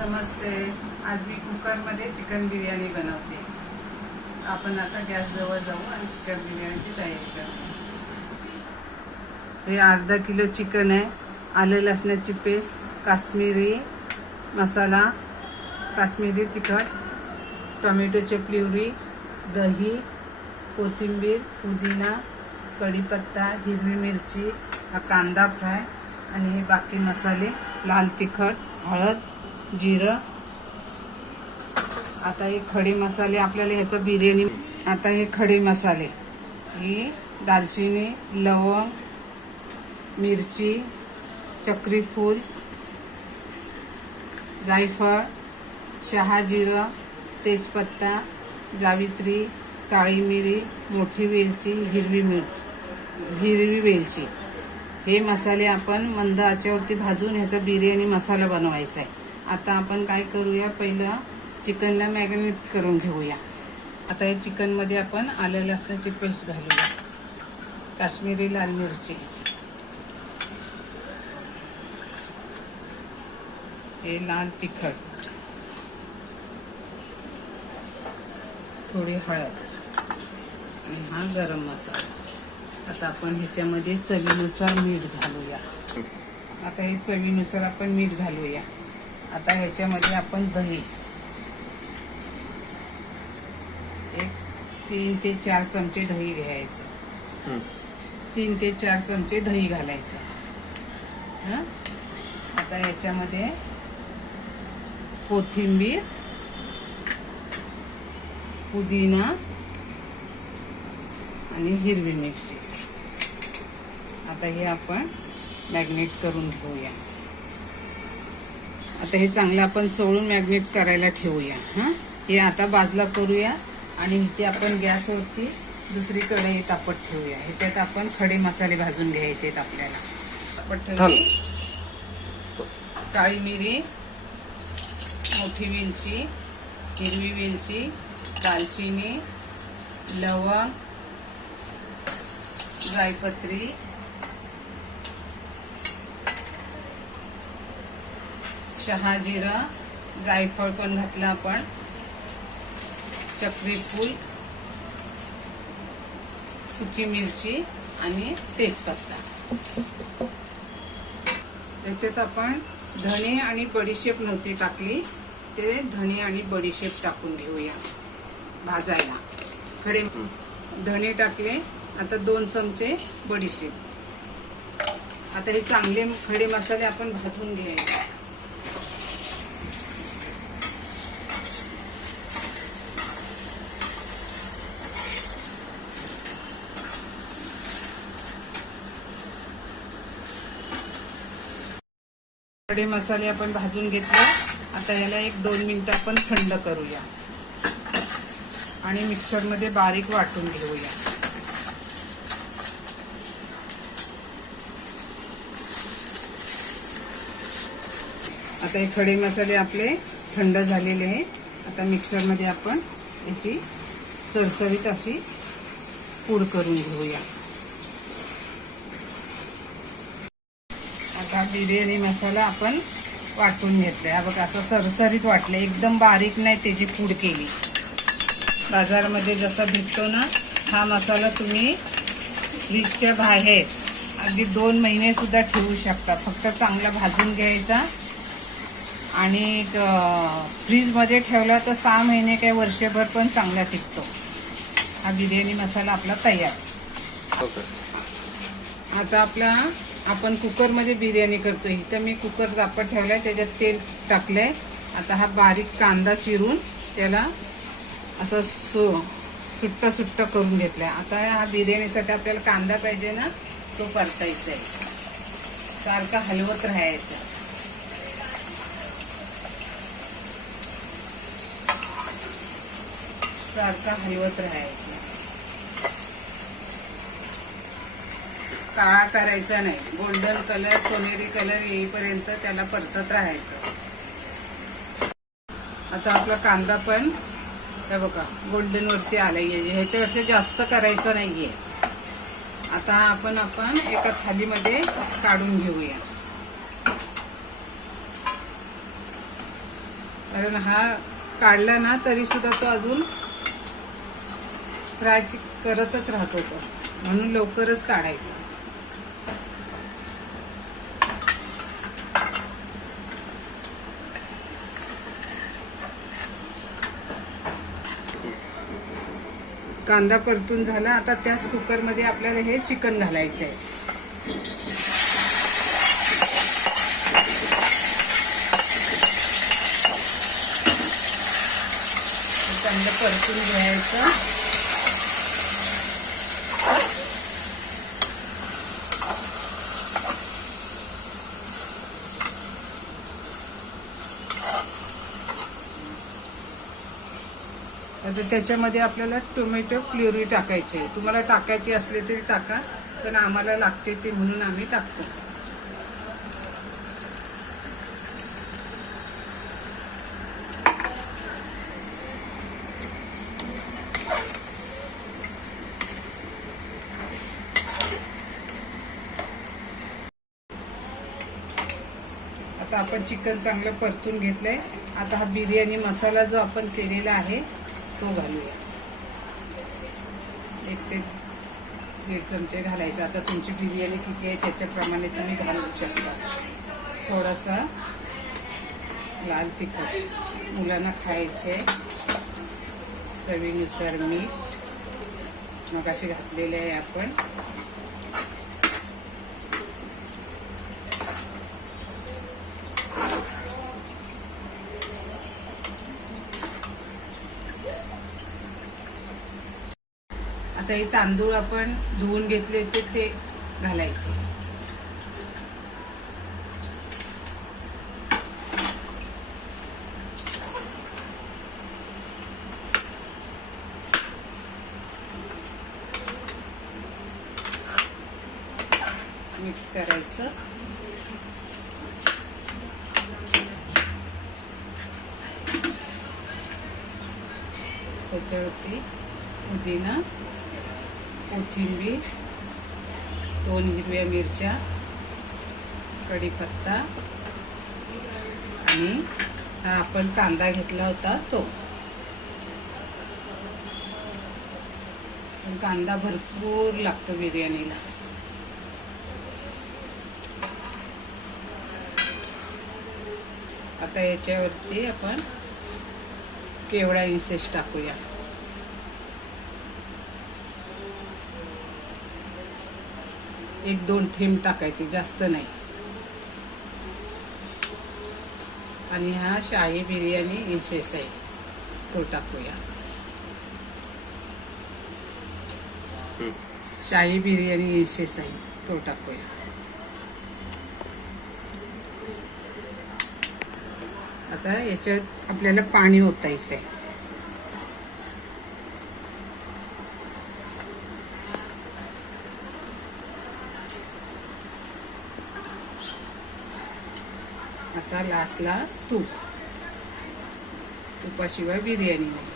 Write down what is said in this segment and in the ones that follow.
नमस्ते. आज मी कुकरमध्ये चिकन बिर्याणी बनवते. आपण आता गॅस जवळ जाऊ आणि चिकन बिर्याणीची तयारी करू. हे अर्धा किलो चिकन आहे. आले लसणाची पेस्ट, काश्मीरी मसाला, काश्मीरी तिखट, टोमॅटोची प्युरी, दही, कोथिंबीर, पुदिना, कढीपत्ता, हिरवी मिरची, हा कांदा फ्राय आणि हे बाकी मसाले, लाल तिखट, हळद, जिरं. आता हे खडे मसाले आपल्याला ह्याचा बिर्याणी. आता हे खडे मसाले, ही दालचिनी, लवंग, मिरची, चक्री फूल, जायफळ, शहा जिरं, तेजपत्ता, जावित्री, काळी मिरी, मोठी वेलची, हिरवी वेलची. हे मसाले आपण मंद आचेवरती भाजून ह्याचा बिर्याणी मसाला बनवायचा आहे. आता आपण काय करूया, पहिलं चिकनला मॅरिनेट करून घेऊया. आता या चिकन मध्ये आपण आलं लसणाची पेस्ट घालूया, काश्मीरी लाल मिरची, हे लाल तिखट, थोडी हळद आणि हा गरम मसाला. आता आपण ह्याच्यामध्ये चवीनुसार मीठ घालूया. आता हे चवीनुसार आपण मीठ घालूया. आता ह्याच्यामध्ये आपण दही, एक 3 ते 4 चमचे दही घ्यायचं. 3 ते 4 चमचे दही घालायचं. आता ह्याच्यामध्ये कोथिंबीर, पुदिना आणि हिरवी मिरची. आता हे आपण मॅग्नेट करून घेऊया. आता हे चांगलं आपण चोळून मॅग्नेट करायला ठेवूया. हे आता बाजूला करूया आणि इथे आपण गॅसवरती दुसरी कढई तापत ठेवूया. ह्याच्यात आपण खडे मसाले भाजून घ्यायचे आहेत आपल्याला. तापत ठेवली काळी मिरी, मोठी वेलची, हिरवी वेलची, दालचिनी, लवंग, जायपत्री, शहा जिरं, जायफळ पण घातलं आपण, चक्री फूल, सुकी मिरची आणि तेजपत्ता. त्याच्यात आपण धणे आणि बडीशेप नव्हती टाकली, ते धणे आणि बडीशेप टाकून घेऊया भाजायला. खडे धणे टाकले. आता 2 चमचे बडीशेप. आता हे चांगले खडे मसाले आपण भाजून घ्यायचे. खडे मसाले आपण भाजून घेतले. आता याला 1-2 मिनिटं आपण थंड करूया आणि मिक्सरमध्ये बारीक वाटून घेऊया. आता हे खडे मसाले आपले थंड झालेले आहे. आता मिक्सरमध्ये आपण याची सरसरीत अशी पूड करून घेऊया. आता बिर्याणी मसाला आपण वाटून घेतलाय. हा बघा, असं सरसरीत वाटलं, एकदम बारीक नाही त्याची पूड केली. बाजारामध्ये जसा भेटतो ना, हा मसाला तुम्ही फ्रीजच्या बाहेर अगदी 2 महिने सुद्धा ठेवू शकता. फक्त चांगला भाजून घ्यायचा आणि फ्रीजमध्ये ठेवला तर 6 महिने काय वर्षभर पण चांगला टिकतो. हा बिर्याणी मसाला आपला तयार. आता आपला आपण कुकरमध्ये बिर्याणी करतोय. इथं मी कुकर तापत ठेवलाय, त्याच्यात तेल टाकलंय. आता हा बारीक कांदा चिरून त्याला असं सुट्ट करून घेतलाय. आता हा बिर्याणीसाठी आपल्याला कांदा पाहिजे ना, तो परतायचा आहे. सारखा हलवत राहायचा. सारखा हलवत राहायचं. काळा करायचा नाही. गोल्डन कलर, सोनेरी कलर येईपर्यंत त्याला परतत राहायचं. आता आपला कांदा पण हे बघा गोल्डन वरती आलाय. ह्याच्यापेक्षा जास्त करायचं नाहीये. आता आपण एका थालीमध्ये काढून घेऊया. कारण हा काढला ना तरी सुद्धा तो अजून फ्राय करतच राहतो तो, म्हणून लवकरच काढायचा. कांदा परतून झाला. आता त्याच कुकरमध्ये आपल्याला हे चिकन घालायचं आहे. चांगलं परतून घ्यायचं. आता त्याच्यामध्ये आपल्याला टोमॅटो प्युरी टाकायची आहे. तुम्हाला टाकायची असली तरी टाका, पण आम्हाला लागते ते म्हणून आम्ही टाकतो. आता आपण चिकन चांगलं परतून घेतलंय. आता हा बिर्याणी मसाला जो आपण केलेला आहे तो घालूया. 1 ते 1.5 चमचे घालायचा. आता तुमची बिर्याणी किती आहे त्याच्याप्रमाणे तुम्ही घालू शकता. थोडासा लाल तिखट, मुलांना खायचे, चवीनुसार मीठ मगाशी घातलेले आहे आपण. आता हे तांदूळ आपण धुवून घेतले ते घालायचे. मिक्स करायचं. त्याच्यावरती पुदिना, कोथिंबीर, 2 हिरव्या मिरच्या, कढीपत्ता आणि हा आपण कांदा घेतला होता तो. कांदा भरपूर लागतो बिर्याणीला. आता याच्यावरती आपण केवडा इन्सेस टाकूया. एक 2 थेंब टाकायचे, जास्त नाही. आणि हा शाही बिर्याणी इन्सेस आहे तो टाकूया. शाही बिर्याणी इन्सेस आहे तो टाकूया. आता याच्यात आपल्याला पाणी ओतायचं आहे. आता लास्टला तूप. तुपाशिवाय बिर्याणी नाही.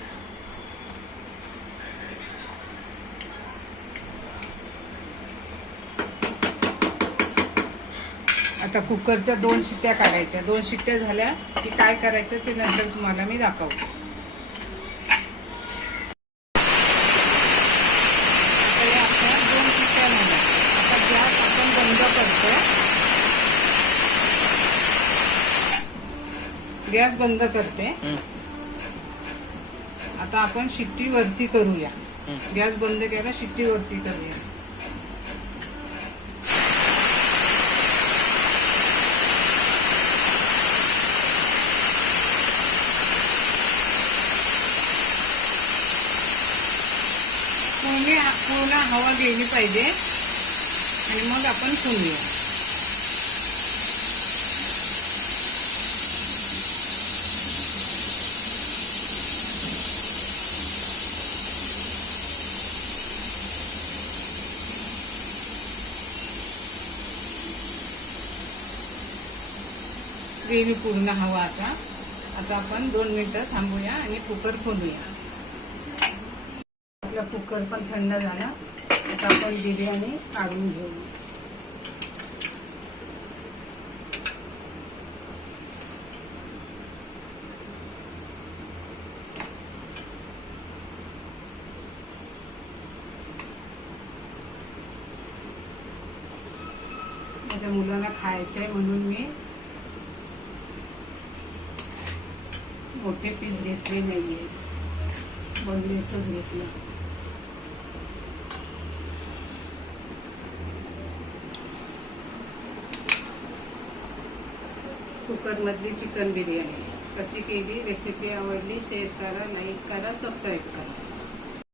आता कुकरच्या 2 शिट्ट्या काढायच्या. 2 शिट्ट्या झाल्या की काय करायचं ते नंतर तुम्हाला मी दाखवतो. आता 2 शिट्ट्या झाल्या. आता गॅस आपण बंद करतो. गॅस बंद करते. आता आपण शिट्टी वरती करूया. गॅस बंद केला, शिट्टी वरती करूया. पूर्ण हवा गेली पाहिजे आणि मग आपण फुलूया. ग्रेव्ही पूर्ण हवा. आता आपण 2 मिनिटं थांबूया आणि कुकर खोलूया. आपला कुकर पण थंड झाला. आता आपण बिर्याणी काढून घेऊ. माझ्या मुलांना खायचं आहे म्हणून मी मोठे पीस घेतले नाहीये, बोनलेसच घेतलं. कुकरमधली चिकन बिर्याणी कशी केली, रेसिपी आवडली शेअर करा, लाईक करा, सबस्क्राईब करा.